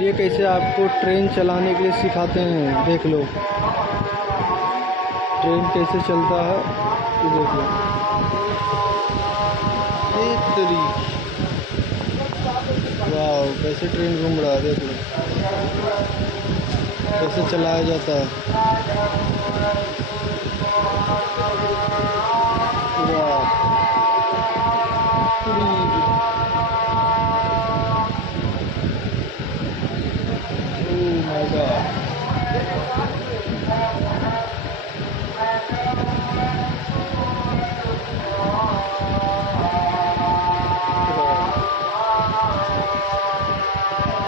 ये कैसे आपको ट्रेन चलाने के लिए सिखाते हैं, देख लो ट्रेन कैसे चलता है। ये देख लो, ये तेरी, वाह कैसे ट्रेन घूम रहा है, देख लो कैसे चलाया जाता है।